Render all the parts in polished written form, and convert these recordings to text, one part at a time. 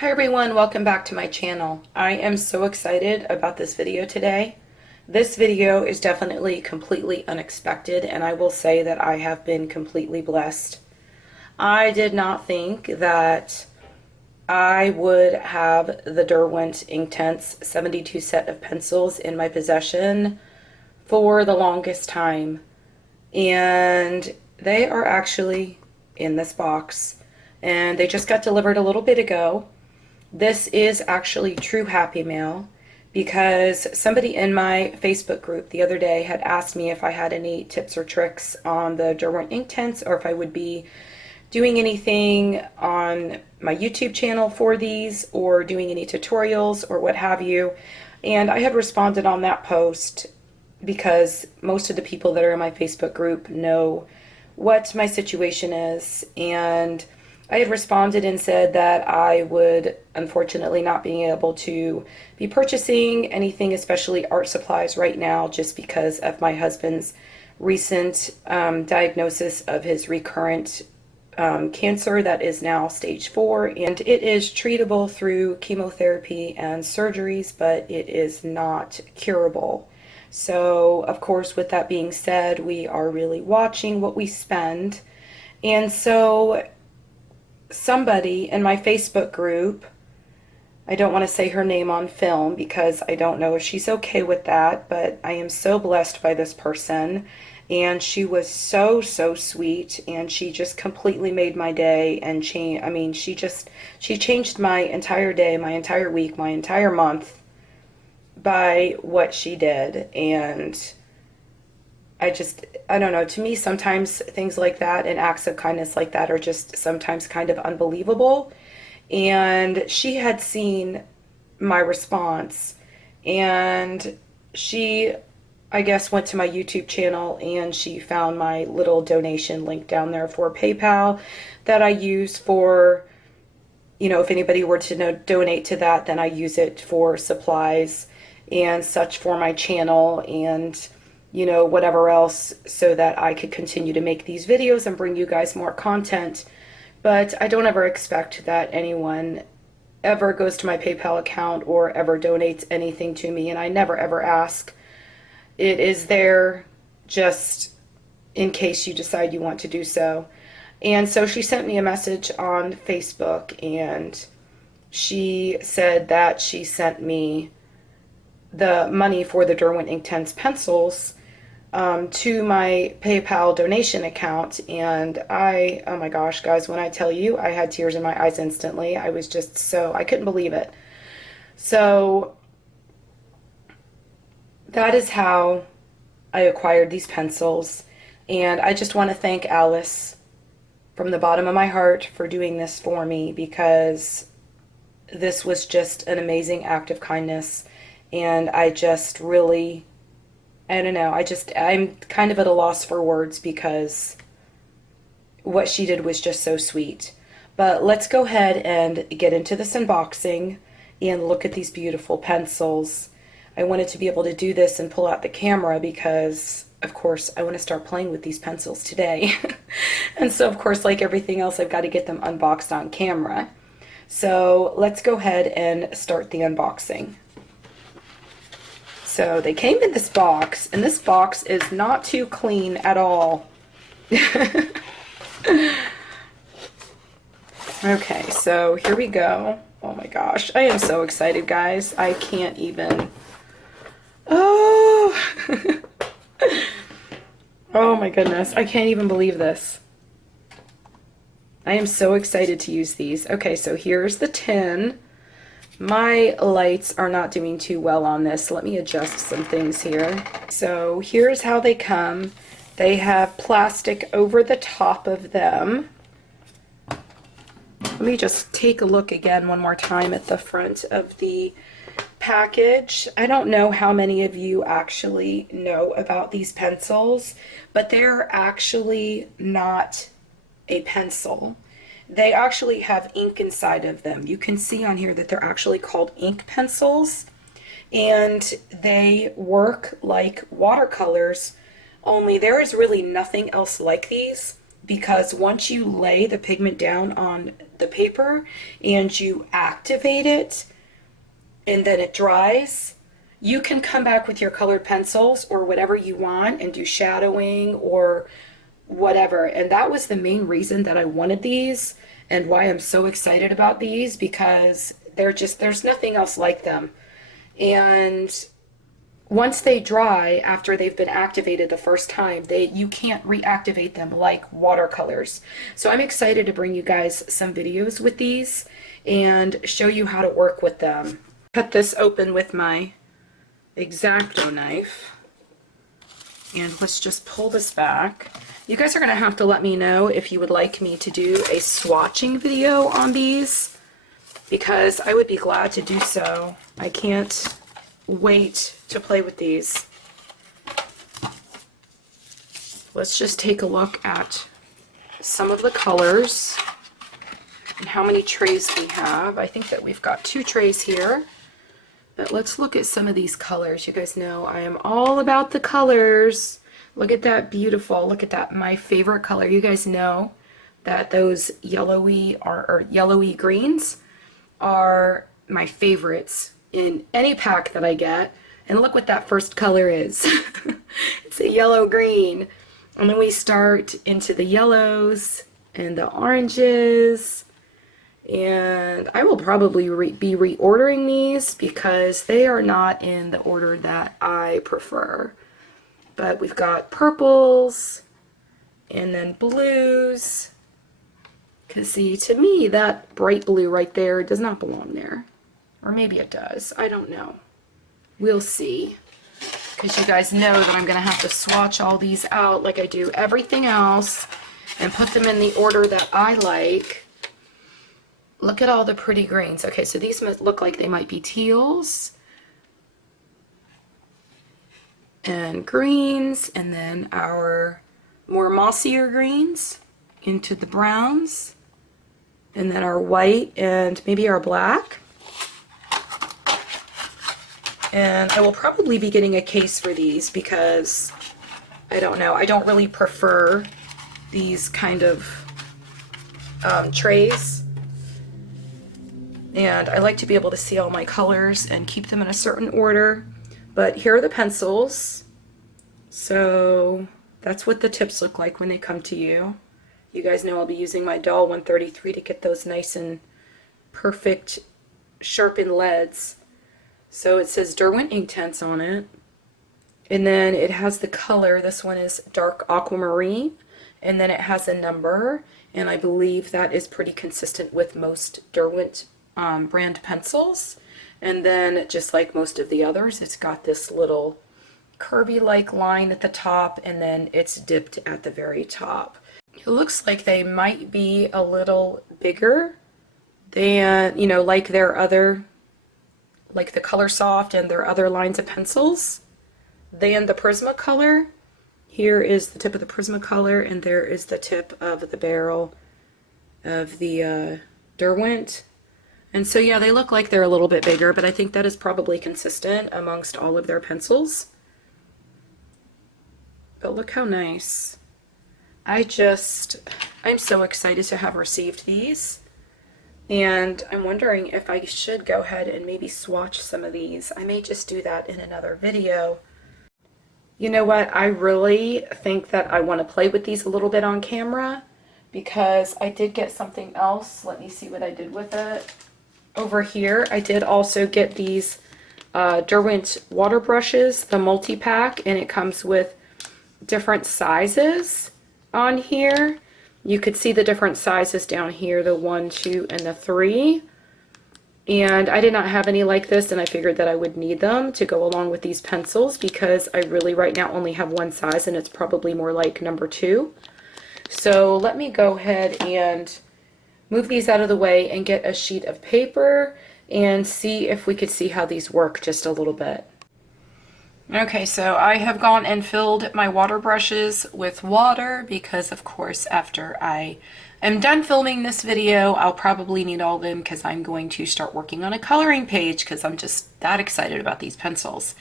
Hi everyone, welcome back to my channel. I am so excited about this video today. This video is definitely completely unexpected, and I will say that I have been completely blessed. I did not think that I would have the Derwent Inktense 72 set of pencils in my possession for the longest time. And they are actually in this box, and they just got delivered a little bit ago. This is actually true happy mail because somebody in my Facebook group the other day had asked me if I had any tips or tricks on the Derwent Inktense, or if I would be doing anything on my YouTube channel for these, or doing any tutorials or what have you. And I had responded on that post because most of the people that are in my Facebook group know what my situation is, and I had responded and said that I would unfortunately not being able to be purchasing anything, especially art supplies right now, just because of my husband's recent diagnosis of his recurrent cancer that is now stage 4, and it is treatable through chemotherapy and surgeries, but it is not curable. So of course, with that being said, we are really watching what we spend. And so somebody in my Facebook group, I don't want to say her name on film because I don't know if she's okay with that, but I am so blessed by this person, and she was so sweet, and she just completely made my day. And she changed my entire day, my entire week, my entire month by what she did. And I don't know, to me sometimes things like that and acts of kindness like that are just sometimes kind of unbelievable. And she had seen my response, and she, I guess, went to my YouTube channel and she found my little donation link down there for PayPal that I use for, if anybody were to donate to that, then I use it for supplies and such for my channel, and whatever else, so that I could continue to make these videos and bring you guys more content. But I don't ever expect that anyone ever goes to my PayPal account or ever donates anything to me, and I never ever ask. It is there just in case you decide you want to do so. And so she sent me a message on Facebook, and she said that she sent me the money for the Derwent Inktense Pencils to my PayPal donation account. And oh my gosh, guys, when I tell you, I had tears in my eyes instantly. I was just I couldn't believe it. So that is how I acquired these pencils. And I just want to thank Alice from the bottom of my heart for doing this for me, because this was just an amazing act of kindness. And I just really, I don't know, I'm kind of at a loss for words because what she did was just so sweet. But let's go ahead and get into this unboxing and look at these beautiful pencils. I wanted to be able to do this and pull out the camera because, of course, I want to start playing with these pencils today. And so, of course, like everything else, I've got to get them unboxed on camera. So let's go ahead and start the unboxing. So they came in this box, and this box is not too clean at all. Okay, so here we go. Oh my gosh, I am so excited, guys. I can't even. Oh, oh my goodness, I can't even believe this. I am so excited to use these. Okay, so here's the tin. My lights are not doing too well on this. Let me adjust some things here. So here's how they come. They have plastic over the top of them. Let me just take a look again one more time at the front of the package. I don't know how many of you actually know about these pencils, but they're actually not a pencil. They actually have ink inside of them. You can see on here that they're actually called ink pencils, and they work like watercolors, only there is really nothing else like these, because once you lay the pigment down on the paper and you activate it and then it dries, you can come back with your colored pencils or whatever you want and do shadowing or whatever. And that was the main reason that I wanted these and why I'm so excited about these, because there's nothing else like them. And once they dry after they've been activated the first time, you can't reactivate them like watercolors. So I'm excited to bring you guys some videos with these and show you how to work with them. Cut this open with my X-Acto knife, and let's just pull this back. You guys are going to have to let me know if you would like me to do a swatching video on these, because I would be glad to do so. I can't wait to play with these. Let's just take a look at some of the colors and how many trays we have. I think that we've got 2 trays here. But let's look at some of these colors. You guys know I am all about the colors. Look at that beautiful, look at that, my favorite color. You guys know that those yellowy or yellowy greens are my favorites in any pack that I get. And look what that first color is. It's a yellow green. And then we start into the yellows and the oranges. And I will probably be reordering these because they are not in the order that I prefer. But we've got purples and then blues. Because see, to me, that bright blue right there does not belong there. Or maybe it does. I don't know. We'll see. Because you guys know that I'm going to have to swatch all these out like I do everything else and put them in the order that I like. Look at all the pretty greens. Okay, so these look like they might be teals and greens, and then our more mossier greens into the browns, and then our white and maybe our black. And I will probably be getting a case for these because I don't know, I don't really prefer these kind of trays. And I like to be able to see all my colors and keep them in a certain order. But here are the pencils. So that's what the tips look like when they come to you. You guys know I'll be using my Doll 133 to get those nice and perfect sharpened leads. So it says Derwent Inktense on it. And then it has the color. This one is dark aquamarine. And then it has a number. And I believe that is pretty consistent with most Derwent brand pencils. And then just like most of the others, it's got this little curvy like line at the top, and then it's dipped at the very top. It looks like they might be a little bigger than, you know, like their other, like the Color Soft and their other lines of pencils, than the Prismacolor. Here is the tip of the Prismacolor, and there is the tip of the barrel of the Derwent. And so yeah, they look like they're a little bit bigger, but I think that is probably consistent amongst all of their pencils. But look how nice. I'm so excited to have received these. And I'm wondering if I should go ahead and maybe swatch some of these. I may just do that in another video. You know what? I really think that I want to play with these a little bit on camera because I did get something else. Let me see what I did with it. Over here, I did also get these Derwent water brushes, the multi-pack, and it comes with different sizes on here. You could see the different sizes down here, the 1, 2, and the 3. And I did not have any like this, and I figured that I would need them to go along with these pencils because I really right now only have one size, and it's probably more like number 2. So let me go ahead and move these out of the way and get a sheet of paper and see if we could see how these work just a little bit. Okay, so I have gone and filled my water brushes with water because, of course, after I am done filming this video, I'll probably need all of them because I'm going to start working on a coloring page because I'm just that excited about these pencils.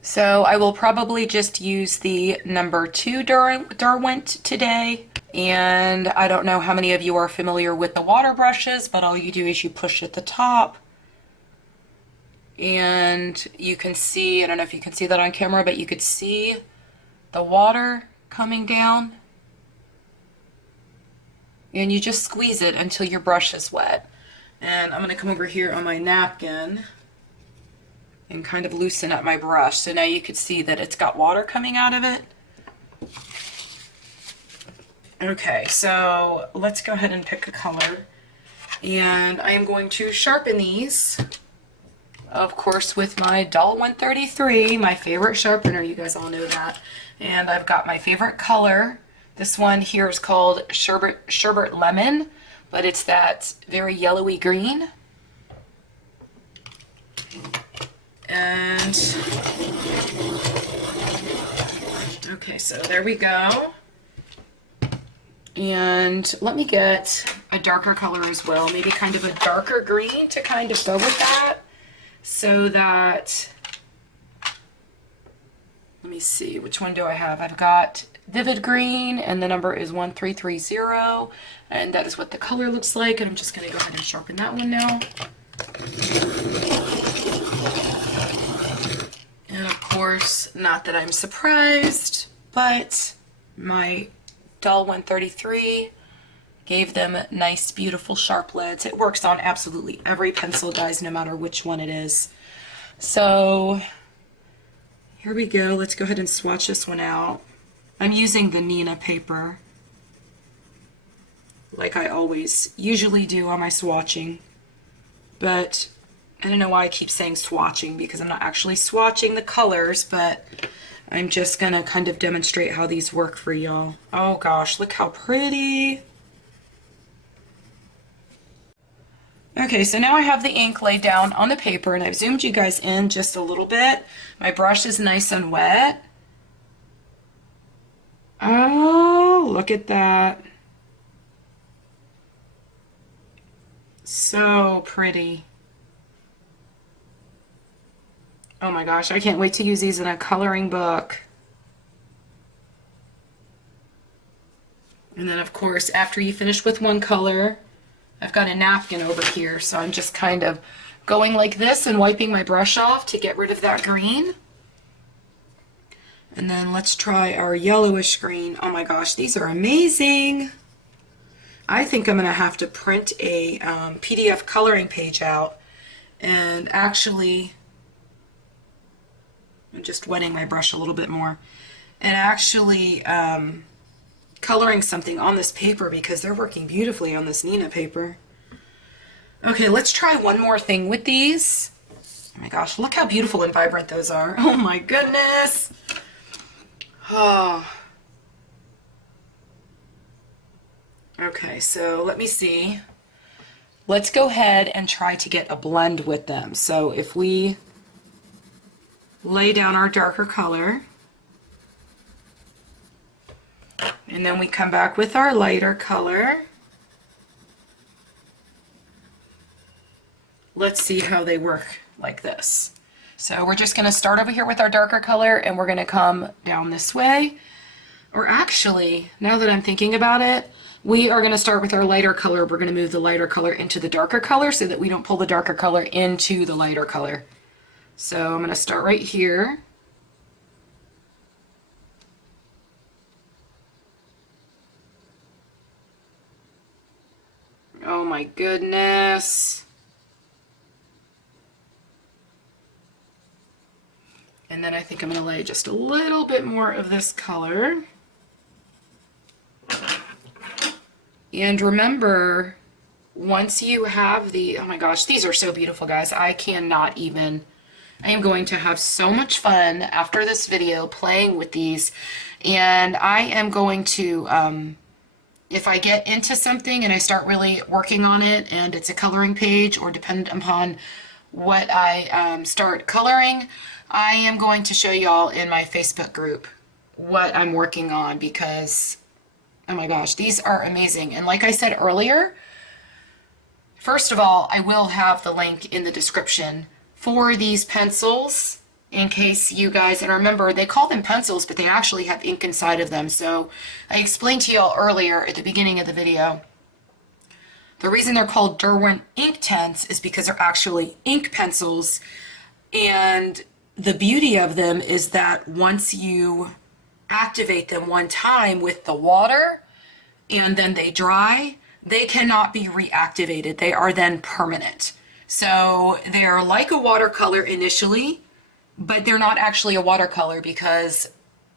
So I will probably just use the number 2 Derwent today. And I don't know how many of you are familiar with the water brushes, but all you do is you push at the top and you can see, I don't know if you can see that on camera, but you could see the water coming down. And you just squeeze it until your brush is wet. And I'm going to come over here on my napkin and kind of loosen up my brush. So now you can see that it's got water coming out of it. Okay, so let's go ahead and pick a color. And I am going to sharpen these, of course, with my dull 133, my favorite sharpener. You guys all know that. And I've got my favorite color. This one here is called Sherbet Lemon, but it's that very yellowy green. And okay, so there we go. And let me get a darker color as well, maybe kind of a darker green to kind of go with that, so that, let me see, which one do I have? I've got Vivid Green, and the number is 1330, and that is what the color looks like, and I'm just going to go ahead and sharpen that one now. And of course, not that I'm surprised, but my dull 133 gave them nice, beautiful, sharp leads. It works on absolutely every pencil, guys, no matter which one it is. So here we go. Let's go ahead and swatch this one out. I'm using the Nina paper, like I always usually do on my swatching, but I don't know why I keep saying swatching, because I'm not actually swatching the colors, but I'm just gonna kind of demonstrate how these work for y'all. Oh gosh, look how pretty. Okay, so now I have the ink laid down on the paper, and I've zoomed you guys in just a little bit. My brush is nice and wet. Oh, look at that. So pretty. Oh my gosh, I can't wait to use these in a coloring book. And then of course, after you finish with one color, I've got a napkin over here, so I'm just kind of going like this and wiping my brush off to get rid of that green. And then let's try our yellowish green. Oh my gosh, these are amazing. I think I'm gonna have to print a PDF coloring page out and actually, I'm just wetting my brush a little bit more, and actually coloring something on this paper, because they're working beautifully on this Nina paper. Okay, let's try one more thing with these. Oh my gosh, look how beautiful and vibrant those are. Oh my goodness. Oh. Okay, so let me see. Let's go ahead and try to get a blend with them. So if we lay down our darker color, and then we come back with our lighter color. Let's see how they work like this. So we're just going to start over here with our darker color, and we're going to come down this way. Or actually, now that I'm thinking about it, we are going to start with our lighter color. We're going to move the lighter color into the darker color so that we don't pull the darker color into the lighter color. So I'm going to start right here. Oh my goodness. And then I think I'm going to lay just a little bit more of this color. And remember, once you have the, oh my gosh, these are so beautiful, guys. I cannot even, I am going to have so much fun after this video playing with these. And I am going to, if I get into something and I start really working on it and it's a coloring page, or dependent upon what I start coloring, I am going to show y'all in my Facebook group what I'm working on, because oh my gosh, these are amazing. And like I said earlier, first of all, I will have the link in the description for these pencils. in case you guys, and remember, they call them pencils, but they actually have ink inside of them. So I explained to y'all earlier at the beginning of the video, the reason they're called Derwent Inktense is because they're actually ink pencils. And the beauty of them is that once you activate them one time with the water and then they dry, they cannot be reactivated. They are then permanent. So they're like a watercolor initially, but they're not actually a watercolor because,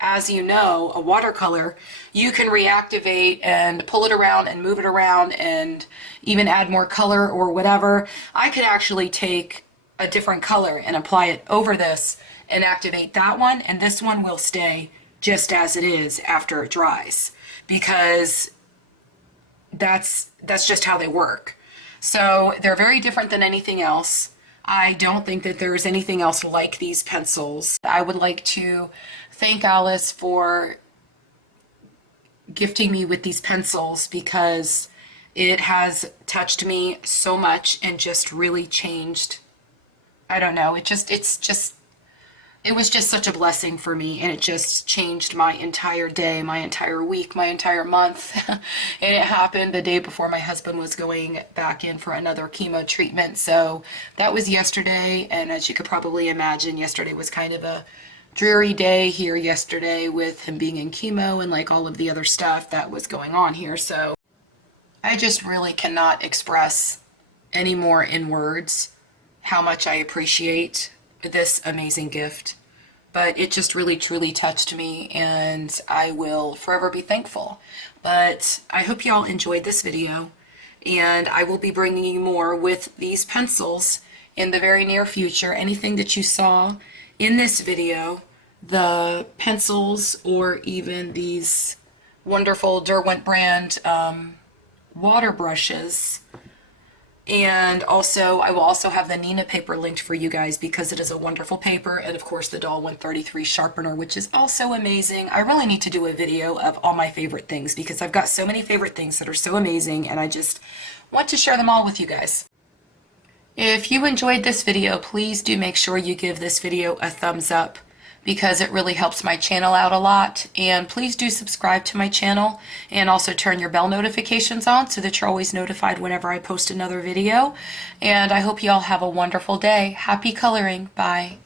as you know, a watercolor, you can reactivate and pull it around and move it around and even add more color or whatever. I could actually take a different color and apply it over this and activate that one, and this one will stay just as it is after it dries, because that's just how they work. So they're very different than anything else. I don't think that there's anything else like these pencils. I would like to thank Alice for gifting me with these pencils because it has touched me so much and just really changed. I don't know, it was just such a blessing for me, and it just changed my entire day, my entire week, my entire month. And it happened the day before my husband was going back in for another chemo treatment. So that was yesterday, and as you could probably imagine, yesterday was kind of a dreary day here yesterday with him being in chemo and like all of the other stuff that was going on here. So I just really cannot express any more in words how much I appreciate this amazing gift. But it just really truly touched me, and I will forever be thankful. But I hope y'all enjoyed this video, and I will be bringing you more with these pencils in the very near future. Anything that you saw in this video, the pencils or even these wonderful Derwent brand water brushes. And also, I will also have the Nina paper linked for you guys because it is a wonderful paper. And of course, the Doll 133 sharpener, which is also amazing. I really need to do a video of all my favorite things because I've got so many favorite things that are so amazing, and I just want to share them all with you guys. If you enjoyed this video, please do make sure you give this video a thumbs up because it really helps my channel out a lot. And please do subscribe to my channel and also turn your bell notifications on so that you're always notified whenever I post another video. And I hope you all have a wonderful day. Happy coloring. Bye.